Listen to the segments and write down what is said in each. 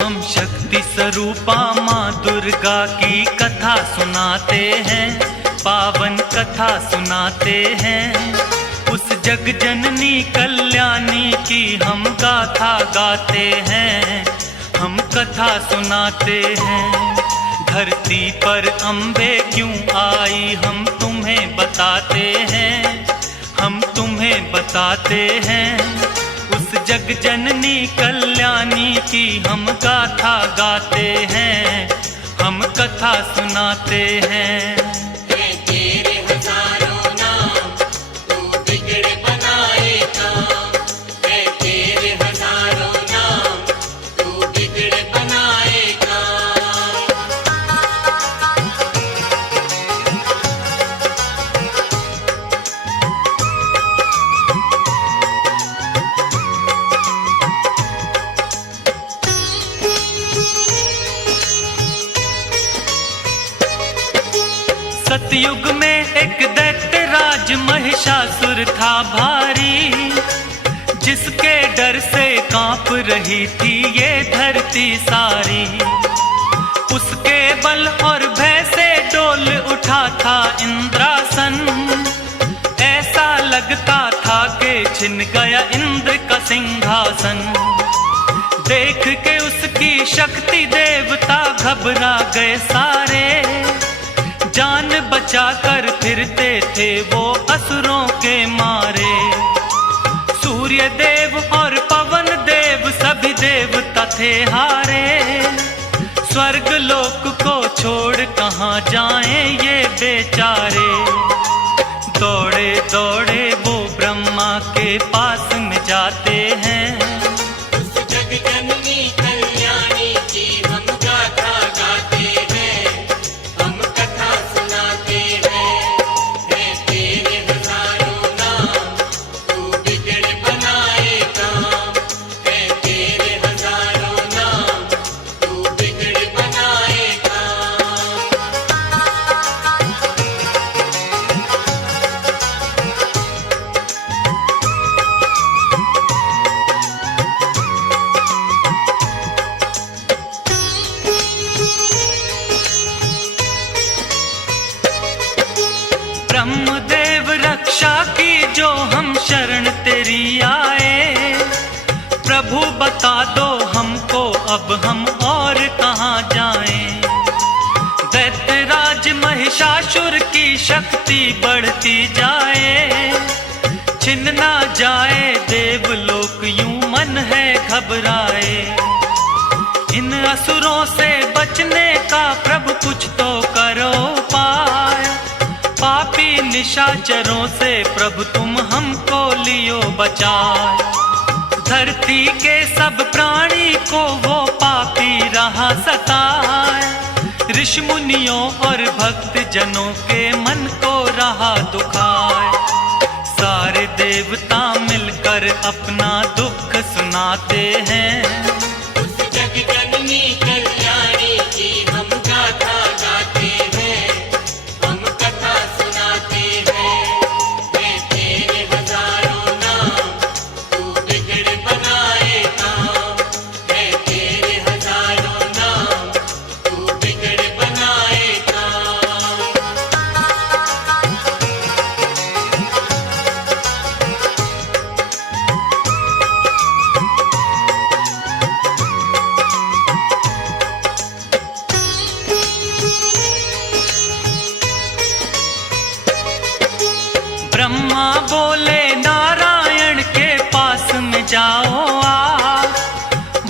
हम शक्ति स्वरूपा माँ दुर्गा की कथा सुनाते हैं, पावन कथा सुनाते हैं। उस जग जननी कल्याणी की हम गाथा गाते हैं, हम कथा सुनाते हैं। धरती पर अम्बे क्यों आई हम तुम्हें बताते हैं, हम तुम्हें बताते हैं। उस जग जननी कल्याणी की हम गाथा गाते हैं, हम कथा सुनाते हैं। तेरे हजारों नाम तू बिगड़े बनाए काम, तेरे हजारों नाम तू बिगड़े बनाए काम। सतयुग में एक दैत्य राज महिषासुर था भारी, जिसके डर से कांप रही थी ये धरती सारी। उसके बल और भय से डोल उठा था इंद्रासन, ऐसा लगता था कि छिन गया इंद्र का सिंहासन। देख के उसकी शक्ति देवता घबरा गए सारे, जान बचाकर फिरते थे वो असुरों के मारे। सूर्य देव और पवन देव सभी देवता थे हारे, स्वर्ग लोक को छोड़ कहाँ जाएं ये बेचारे। दौड़े दौड़े वो ब्रह्मा के पास में जाते हैं, उस जग जननी कल्याणी की हम गाथा गाते हैं, हम कथा सुनाते हैं। तेरे हजारों नाम तू बिगड़े बनाए काम, तेरे हजारों नाम तू बिगड़े बनाए काम। ब्रह्मदेव रक्षा की जो हम शरण तेरी आए। प्रभु बता दो हमको अब हम और कहाँ जाएं। दैत्यराज महिषासुर की शक्ति बढ़ती जाए, छिन ना जाए देवलोक यूं मन है घबराए। इन असुरों से बचने का प्रभु कुछ तो करो पाए, पापी निशाचरों से प्रभु तुम हमको लियो बचाए। धरती के सब प्राणी को वो पापी रहा सताए, ऋषि मुनियों और भक्त जनों के मन को रहा दुखाए। सारे देवता मिलकर अपना दुख सुनाते हैं, उस जग जननी कल्याणी की हम गाथा गाते हैं, हम कथा सुनाते हैं। तेरे हजारों नाम तू बिगड़े बनाए काम, तेरे हजारों नाम तू बिगड़े बनाए काम। ब्रह्मा बोले नारायण के पास में जाओ आ,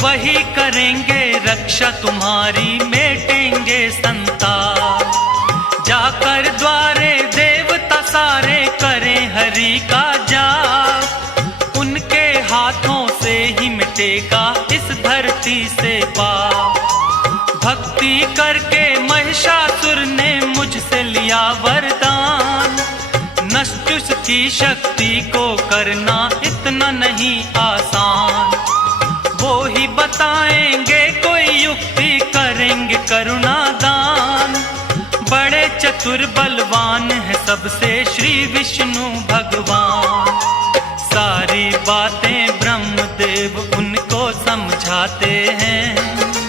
वही करेंगे रक्षा तुम्हारी मिटेंगे संताप। जाकर द्वारे देवता सारे करें हरि का जाप, उनके हाथों से ही मिटेगा इस धरती से पाप। भक्ति करके महिषासुर ने मुझसे लिया वरदान, नष्ट की शक्ति को करना इतना नहीं आसान। वो ही बताएंगे कोई युक्ति, करेंगे करुणा दान। बड़े चतुर बलवान है सबसे श्री विष्णु भगवान। सारी बातें ब्रह्मदेव उनको समझाते हैं।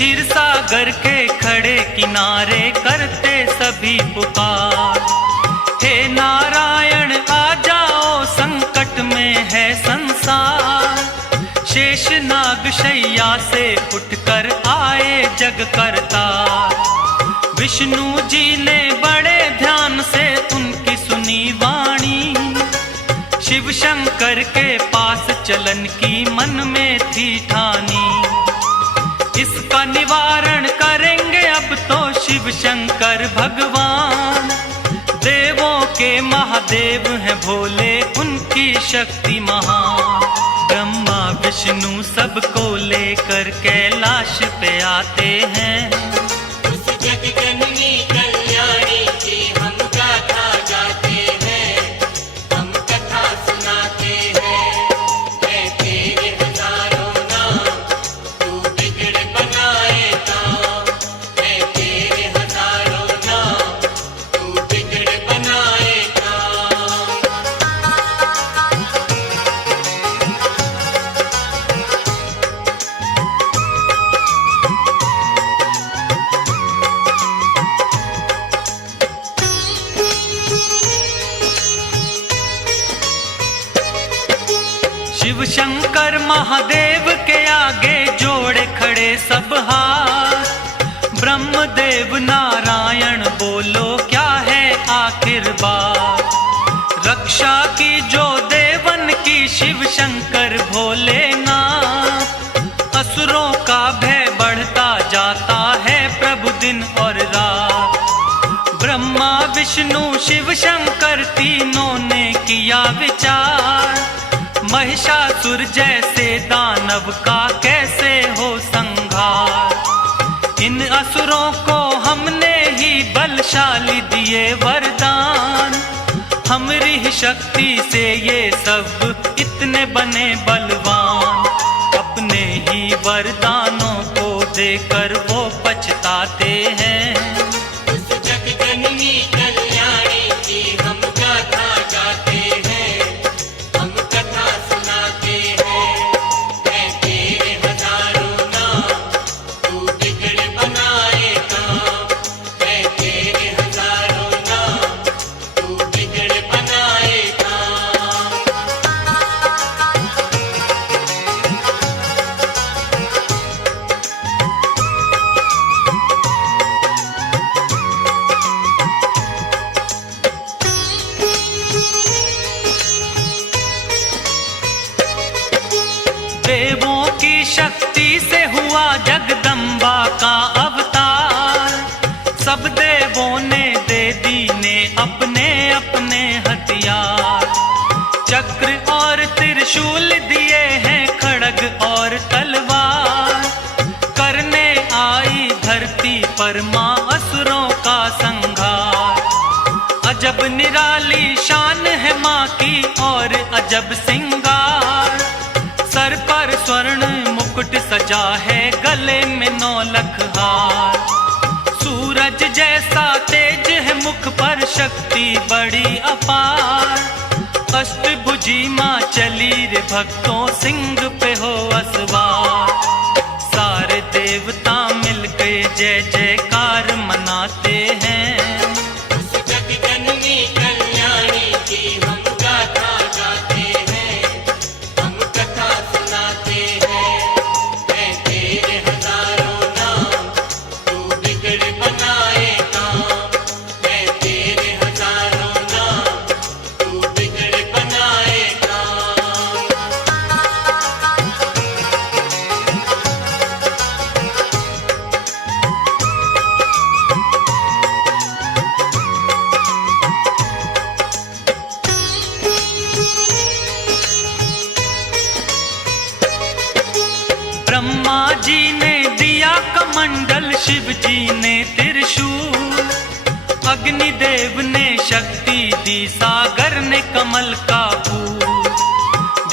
क्षीर सागर के खड़े किनारे करते सभी पुकार, हे नारायण आ जाओ संकट में है संसार। शेष नाग शैया से उठकर आए जग करतार, विष्णु जी ने बड़े ध्यान से उनकी सुनी वाणी, शिव शंकर के पास चलन की मन में थी ठानी। इसका निवारण करेंगे अब तो शिव शंकर भगवान, देवों के महादेव हैं भोले उनकी शक्ति महान। ब्रह्मा विष्णु सबको लेकर कैलाश पे आते हैं, उस जग जननी कल्याणी की हम गाथा गाते हैं, हम कथा सुनाते हैं। है तेरे हजारों नाम, तू बिगड़ बनाए काम। है तेरे हजारों नाम, तू बिगड़ बनाए काम। शिव शंकर महादेव के आगे जोड़े खड़े सब हाथ, ब्रह्मदेव नारायण बोलो क्या है आखिर बात। रक्षा की जो देवन की शिव शंकर भोलेनाथ, असुरों का भय बढ़ता जाता है प्रभु दिन और रात। ब्रह्मा विष्णु शिव शंकर तीनों ने किया विचार, महिषासुर जैसे दानव का कैसे हो संहार। इन असुरों को हमने ही बलशाली दिए वरदान, हमारी ही शक्ति से ये सब इतने बने बलवान। अपने ही वरदानों को देकर वो पछताते हैं, उस जग जननी कल्याणी की हम गाथा गाते हैं, हम कथा सुनाते हैं। है तेरे हजारों नाम, तू बिगड़ बनाए काम। है तेरे हजारों नाम, तू बिगड़ बनाए काम। देवों की शक्ति से हुआ जगदम्बा का अवतार, सब देवों ने दे दीने अपने अपने हथियार। चक्र और त्रिशूल दिए हैं खड़ग और तलवार, करने आई धरती पर मां असुरों का संहार। अजब निराली शान है मां की और अजब सिंगार, सर पर स्वर्ण मुकुट सजा है गले में 9 लख हार। सूरज जैसा तेज है मुख पर शक्ति बड़ी अपार, अष्टभुजी मां चली रे भक्तों सिंह पे हो असवार। सारे देवता मिलके जय जयकार मनाते हैं, उस जग जननी कल्याणी की हम गाथा गाते हैं, हम कथा सुनाते हैं। है तेरे हजारों नाम, तू बिगड़ बनाए काम। है तेरे हजारों नाम, तू बिगड़ बनाए काम। ब्रह्मा जी ने दिया कमंडल, शिव जी ने त्रिशूल, अग्निदेव ने शक्ति दी, सागर ने कमल का फूल।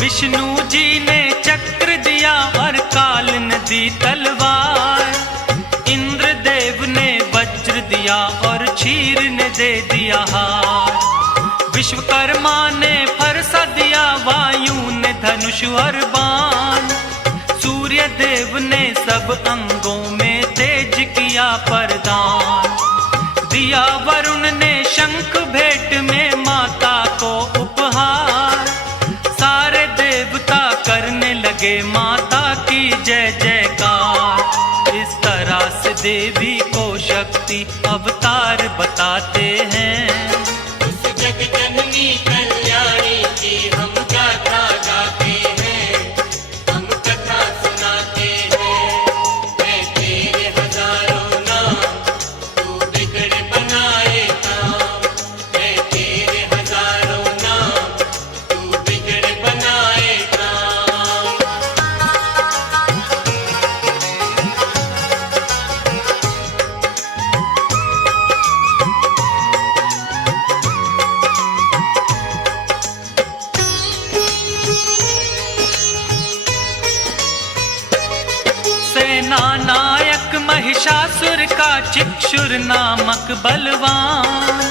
विष्णु जी ने चक्र दिया और काल ने दी तलवार, इंद्रदेव ने वज्र दिया और क्षीर ने दे दिया हार। विश्वकर्मा ने फरसा दिया, वायु ने धनुष और बाण, सूर्य देव ने सब अंगों में परदान। दिया वरुण ने शंख भेंट में माता को उपहार। सारे देवता करने लगे माता की जय जयकार। इस तरह से देवी को शक्ति अवतार बताते हैं। उस जग जननी कल्याणी की हम गाथा गाते हैं, हम कथा सुनाते हैं। है तेरे हजारों नाम, तू बिगड़ बनाए काम। है तेरे हजारों नाम, तू बिगड़ बनाए काम। सेना नायक महिषासुर का चिक्षुर नामक बलवान।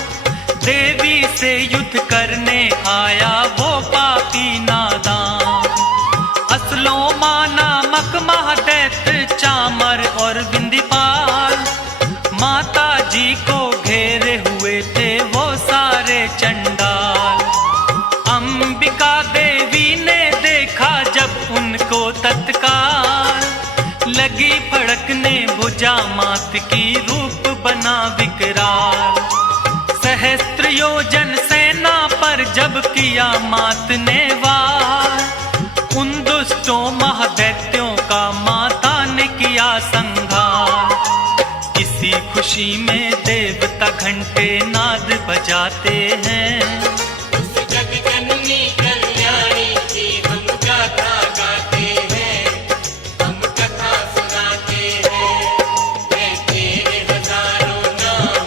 देवी से युद्ध करने आया वो पापी नादान। असलोमा नामक महादैत्य चामर और विंदीपाल। माता जी को घेरे हुए थे वो सारे चंडाल। अंबिका देवी ने देखा जब उनको तत्काल। लगी फड़कने भुजा मात की रूप बना विकराल। सहस्त्र योजन सेना पर जब किया मात ने वार। उन दुष्टों महादैत्यों का माता ने किया संहार। इसी खुशी में देवता घंटे नाद बजाते हैं। उस जग जननी कल्याणी की हम गाथा गाते हैं, हम कथा सुनाते हैं। है तेरे हजारों नाम,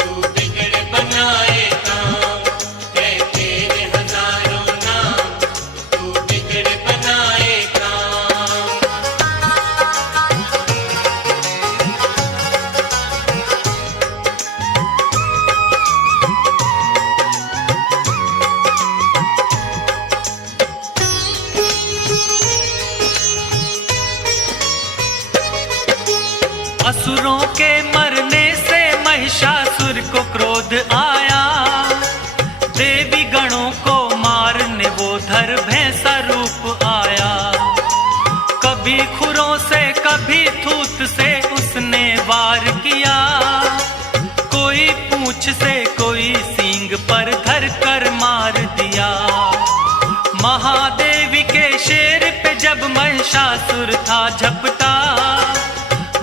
तू बिगड़ बनाए काम। है तेरे हजारों नाम, तू बिगड़ बनाए काम। असुरों के मरने से महिषासुर को क्रोध आया। देवी गणों को मारने वो धर भैंसा रूप आया। कभी खुरों से कभी थूत से उसने वार किया। कोई पूंछ से कोई सींग पर धर कर मार दिया। महादेवी के शेर पे जब महिषासुर था झपटा।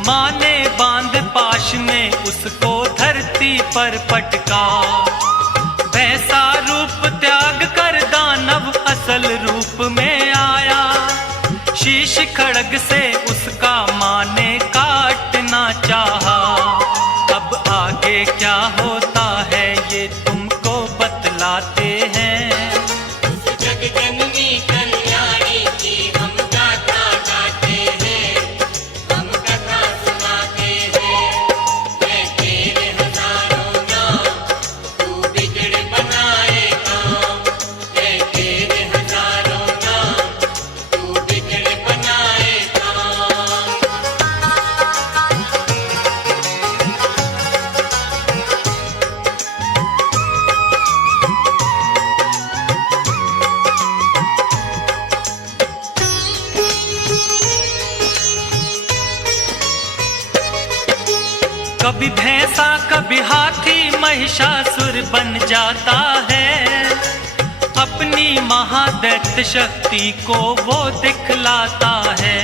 माँ ने बांध पाश में उसको धरती पर पटका। भैंसा रूप त्याग कर दानव असल रूप में आया। शीश खड़ग से उसका माँ ने काटना चाहा। अब आगे क्या होता है ये तुमको बतलाते हैं। उस जग जननी कल्याणी की हम गाथा गाते हैं, हम कथा सुनाते हैं। है तेरे हजारों नाम, तू बिगड़ बनाए काम। है तेरे हजारों नाम, तू बिगड़ बनाए काम। कभी भैंसा कभी हाथी महिषासुर बन जाता है। अपनी महादैत्य शक्ति को वो दिखलाता है।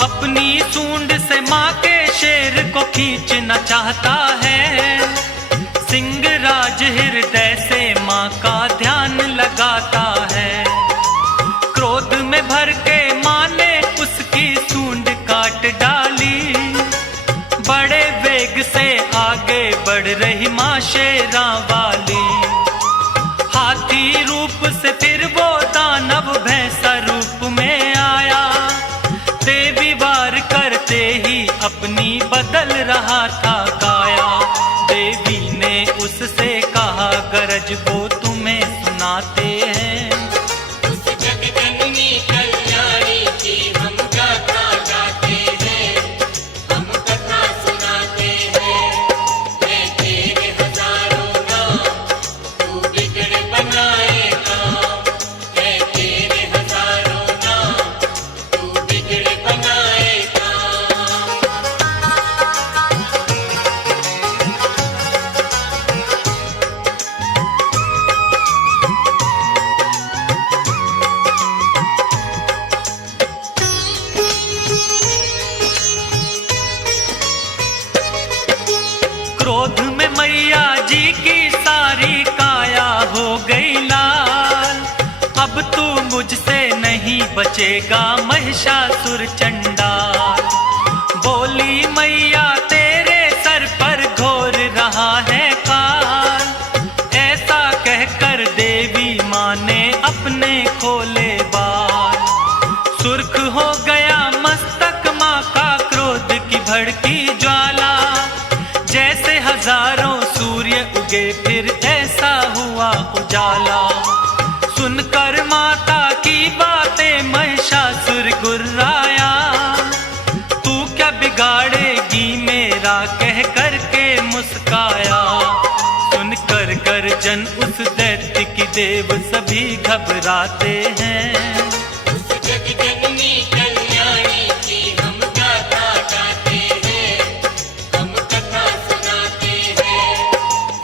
अपनी सूंड से माँ के शेर को खींचना चाहता है। सिंहराज हृदय से माँ का ध्यान लगाता है। क्रोध में भर के माँ ने उसकी सूंड काट डाली। बड़े वेग से आगे बढ़ रही माँ शेरा वाली। हाथी रूप से फिर वो दानव भैंसा रूप में आया। देवी वार करते ही अपनी बदल रहा था काया। देवी ने उससे कहा गरज वो तुम्हें सुनाते हैं। उस जग जननी कल्याणी की हम गाथा गाते हैं, हम कथा सुना क्रोध में मैया जी की सारी काया हो गई लाल। अब तू मुझसे नहीं बचेगा महिषासुर चंडाल। बोली मैया तेरे सर पर घोर रहा है काल। ऐसा कहकर देवी माँ ने अपने खोले बाल। सुर्ख हो गया मस्तक माँ का क्रोध की भड़की ज्वाला। जैसे हजारों सूर्य उगे फिर ऐसा हुआ उजाला। सुनकर माता की बातें महिषासुर गुर्राया। तू क्या बिगाड़ेगी मेरा कह कर के मुस्काया। सुनकर गर्जन उस दैत्य की देव सभी घबराते हैं। उस जगजननी कल्याणी की हम गाथा गाते हैं, हम कथा सुनाते हैं।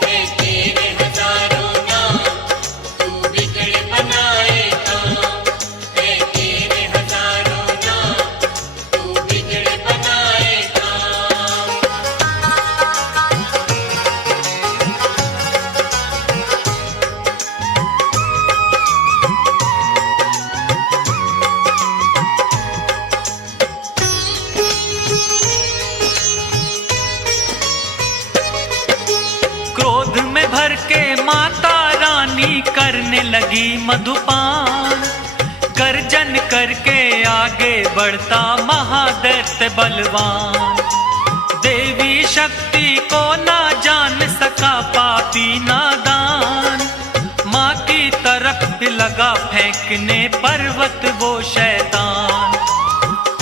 है तेरे हजारों नाम, तू बिगड़ बनाए काम। है तेरे हजारों नाम, तू बिगड़ बनाए काम। क्रोध में भर के माता रानी करने लगी मधुपान। गर्जन करके आगे बढ़ता महादैत्य बलवान। देवी शक्ति को ना जान सका पापी नादान। माँ की तरफ लगा फेंकने पर्वत वो शैतान।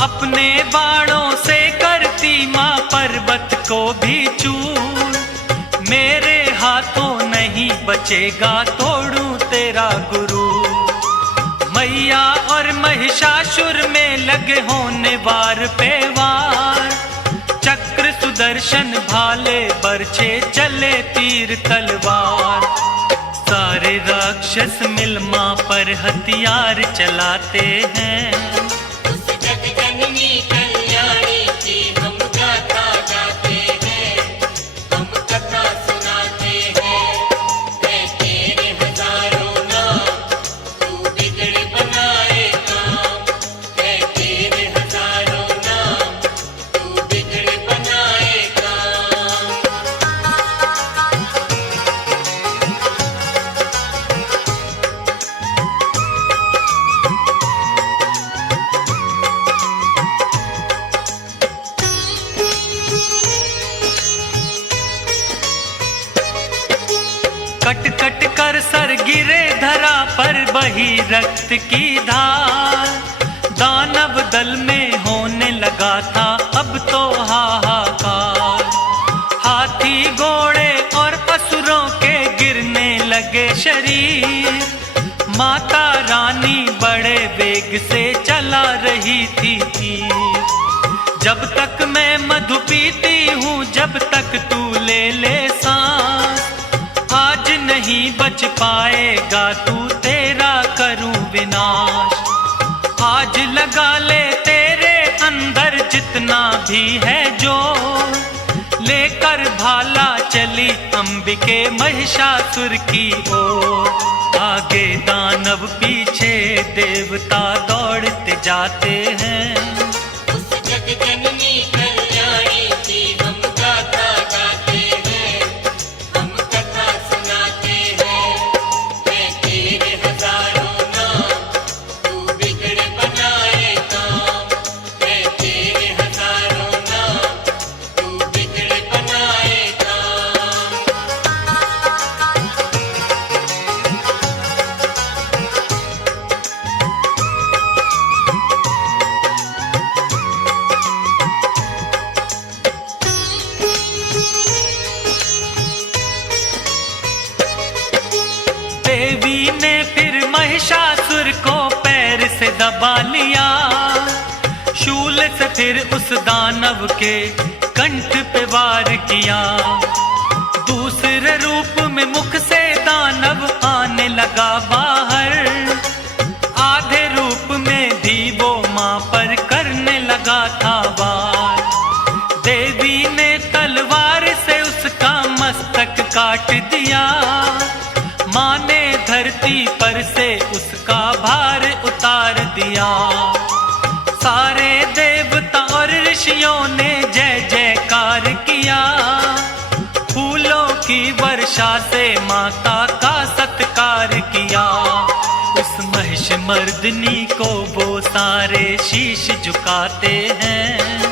अपने बाणों से करती माँ पर्वत को भी चूर। मेरे हाथों नहीं बचेगा तोड़ूं तेरा गुरु। मैया और महिषासुर में लगे होने वार पे वार। चक्र सुदर्शन भाले बरछे चले तीर तलवार। सारे राक्षस मिल माँ पर हथियार चलाते हैं। उस जगजननी कल्याणी की हम गाथा गाते हैं, हम कथा सुनाते हैं। है तेरे हजारों नाम, तू बिगड़ बनाए काम। है तेरे हजारों नाम, तू बिगड़ बनाए काम। कट कट कर सर गिरे धरा पर बही रक्त की धार। दानव दल में होने लगा था अब तो हाहाकार। हाथी घोड़े और असुरों के गिरने लगे शरीर। माता रानी बड़े वेग से चला रही थी तीर। जब तक मैं मधु पीती हूँ जब तक तू ले ले सांस। आज नहीं बच पाएगा तू तेरा करूं विनाश। आज लगा ले तेरे अंदर जितना भी है जो। लेकर भाला चली अंबिके महिषासुर की ओर। आगे दानव पीछे देवता दौड़ते जाते हैं। उस जगजननी कल्याणी की हम गाथा गाते हैं, हम कथा सुनाते हैं। है तेरे हजारों नाम, तू बिगड़ बनाए काम। है तेरे हजारों नाम, तू बिगड़ बनाए काम। देवी ने फिर महिषासुर को पैर से दबा लिया। शूल से फिर उस दानव के कंठ पे वार किया। दूसरे रूप में मुख से दानव आने लगा बाहर। आधे रूप में भी वो माँ पर करने लगा था वार। देवी ने तलवार से उसका मस्तक काट दिया। माँ ने धरती पर से उसका भार उतार दिया। सारे देवता और ऋषियों ने जय जयकार किया। फूलों की वर्षा से माता का सत्कार किया। उस महिष मर्दनी को वो सारे शीश झुकाते हैं।